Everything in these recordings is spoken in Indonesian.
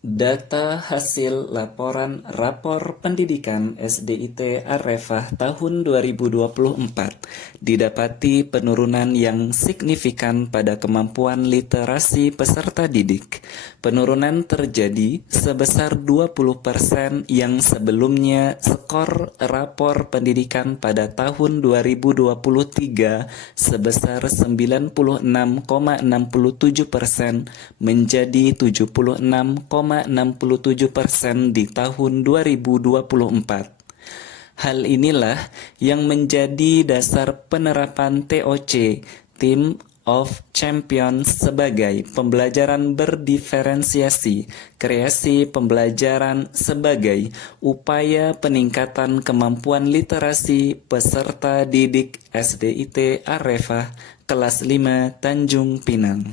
Data hasil laporan Rapor Pendidikan SDIT Arefah tahun 2024 didapati penurunan yang signifikan pada kemampuan literasi peserta didik. Penurunan terjadi sebesar 20% yang sebelumnya skor rapor pendidikan pada tahun 2023 sebesar 96,67% menjadi 76,67% di tahun 2024. Hal inilah yang menjadi dasar penerapan TOC, Team of Champions, sebagai pembelajaran berdiferensiasi, kreasi pembelajaran sebagai upaya peningkatan kemampuan literasi peserta didik SDIT Arefah kelas 5 Tanjung Pinang.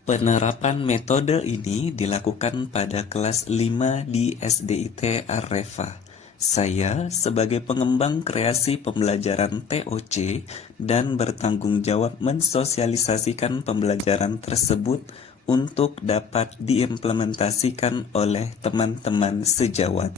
Penerapan metode ini dilakukan pada kelas 5 di SDIT Arefah. Saya sebagai pengembang kreasi pembelajaran TOC dan bertanggung jawab mensosialisasikan pembelajaran tersebut untuk dapat diimplementasikan oleh teman-teman sejawat.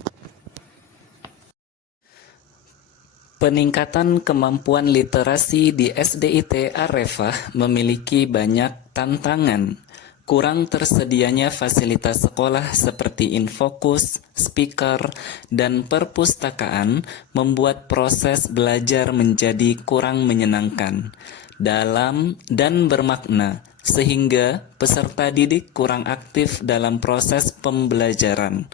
Peningkatan kemampuan literasi di SDIT Arefah memiliki banyak tantangan. Kurang tersedianya fasilitas sekolah seperti infokus, speaker, dan perpustakaan membuat proses belajar menjadi kurang menyenangkan, dalam, dan bermakna, sehingga peserta didik kurang aktif dalam proses pembelajaran.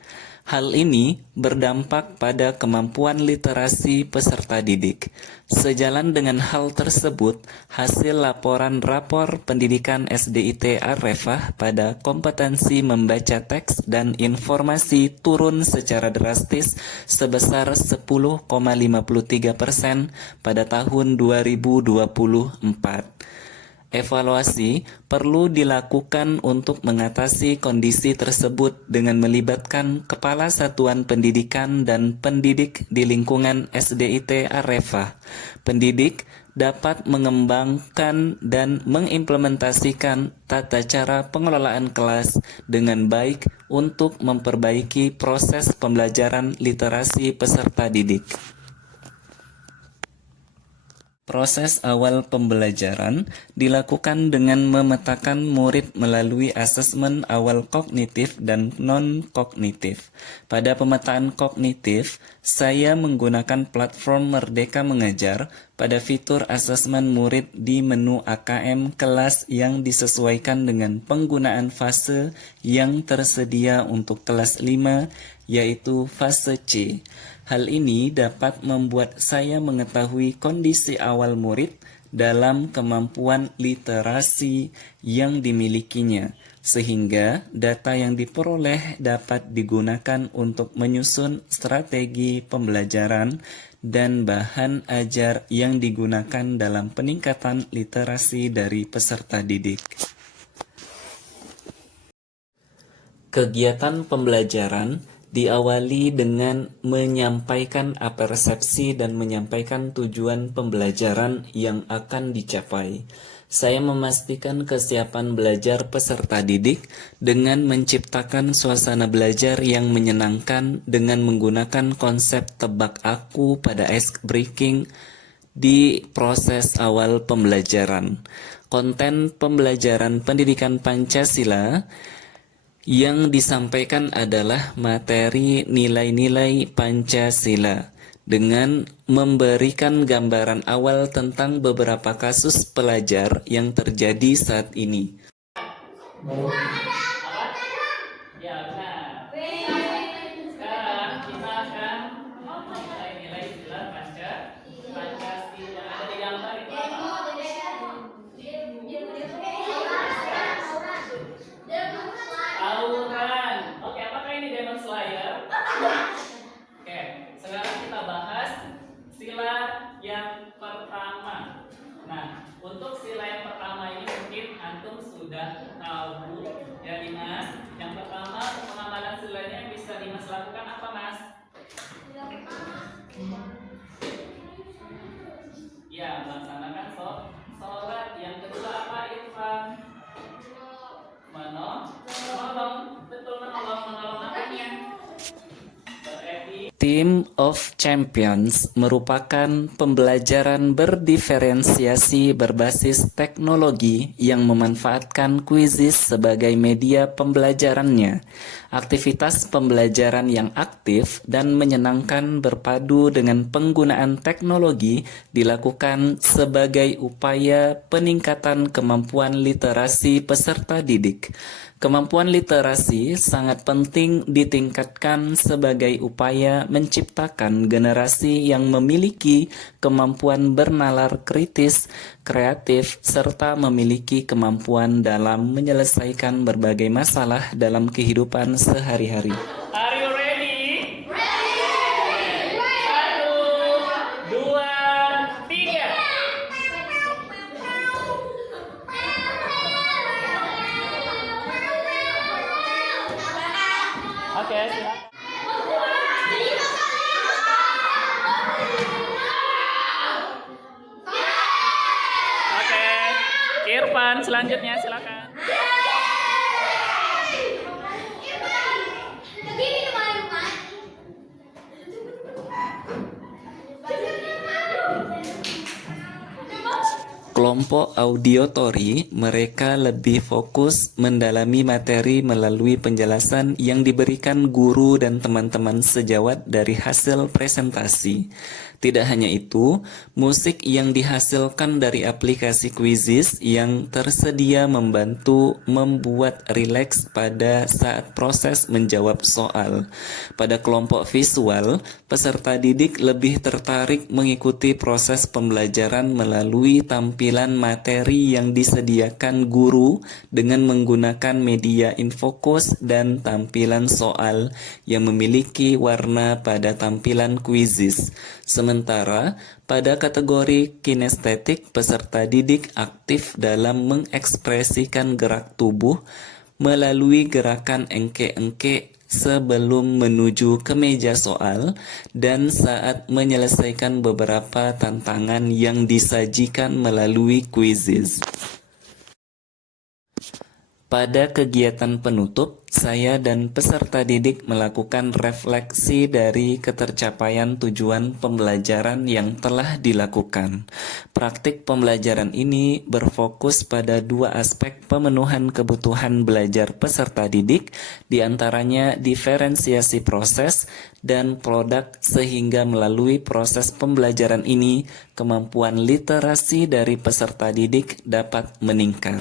Hal ini berdampak pada kemampuan literasi peserta didik. Sejalan dengan hal tersebut, hasil laporan rapor pendidikan SDIT Arefah pada kompetensi membaca teks dan informasi turun secara drastis sebesar 10,53% pada tahun 2024. Evaluasi perlu dilakukan untuk mengatasi kondisi tersebut dengan melibatkan kepala satuan pendidikan dan pendidik di lingkungan SDIT Arefah. Pendidik dapat mengembangkan dan mengimplementasikan tata cara pengelolaan kelas dengan baik untuk memperbaiki proses pembelajaran literasi peserta didik. Proses awal pembelajaran dilakukan dengan memetakan murid melalui asesmen awal kognitif dan non-kognitif. Pada pemetaan kognitif, saya menggunakan platform Merdeka Mengajar pada fitur asesmen murid di menu AKM kelas yang disesuaikan dengan penggunaan fase yang tersedia untuk kelas 5, yaitu fase C. Hal ini dapat membuat saya mengetahui kondisi awal murid dalam kemampuan literasi yang dimilikinya, sehingga data yang diperoleh dapat digunakan untuk menyusun strategi pembelajaran dan bahan ajar yang digunakan dalam peningkatan literasi dari peserta didik. Kegiatan pembelajaran diawali dengan menyampaikan apersepsi dan menyampaikan tujuan pembelajaran yang akan dicapai. Saya memastikan kesiapan belajar peserta didik dengan menciptakan suasana belajar yang menyenangkan dengan menggunakan konsep tebak aku pada ice breaking di proses awal pembelajaran. Konten pembelajaran pendidikan Pancasila yang disampaikan adalah materi nilai-nilai Pancasila dengan memberikan gambaran awal tentang beberapa kasus pelajar yang terjadi saat ini. Ya, benar. Sekarang kita akan nilai-nilai istilah Pancasila yang ada di gambar itu apa? Auran. Oke, apakah ini Demon Slayer? Oke, sekarang kita bahas sila yang pertama. Nah, untuk sila yang pertama ini mungkin antum sudah tahu ya Dimas. Yang pertama Team of Champions merupakan pembelajaran berdiferensiasi berbasis teknologi yang memanfaatkan kuisis sebagai media pembelajarannya. Aktivitas pembelajaran yang aktif dan menyenangkan berpadu dengan penggunaan teknologi dilakukan sebagai upaya peningkatan kemampuan literasi peserta didik. Kemampuan literasi sangat penting ditingkatkan sebagai upaya menciptakan generasi yang memiliki kemampuan bernalar kritis, kreatif, serta memiliki kemampuan dalam menyelesaikan berbagai masalah dalam kehidupan sehari-hari. Are you ready? Satu, dua, tiga. Oke, silakan. Oke, Irfan selanjutnya silakan. Kelompok audiotori, mereka lebih fokus mendalami materi melalui penjelasan yang diberikan guru dan teman-teman sejawat dari hasil presentasi. Tidak hanya itu, musik yang dihasilkan dari aplikasi Quizizz yang tersedia membantu membuat rileks pada saat proses menjawab soal. Pada kelompok visual, peserta didik lebih tertarik mengikuti proses pembelajaran melalui tampilan materi yang disediakan guru dengan menggunakan media infokus dan tampilan soal yang memiliki warna pada tampilan Quizizz. Sementara pada kategori kinestetik, peserta didik aktif dalam mengekspresikan gerak tubuh melalui gerakan engke-engke sebelum menuju ke meja soal dan saat menyelesaikan beberapa tantangan yang disajikan melalui Quizizz. Pada kegiatan penutup, saya dan peserta didik melakukan refleksi dari ketercapaian tujuan pembelajaran yang telah dilakukan. Praktik pembelajaran ini berfokus pada dua aspek pemenuhan kebutuhan belajar peserta didik, diantaranya diferensiasi proses dan produk, sehingga melalui proses pembelajaran ini, kemampuan literasi dari peserta didik dapat meningkat.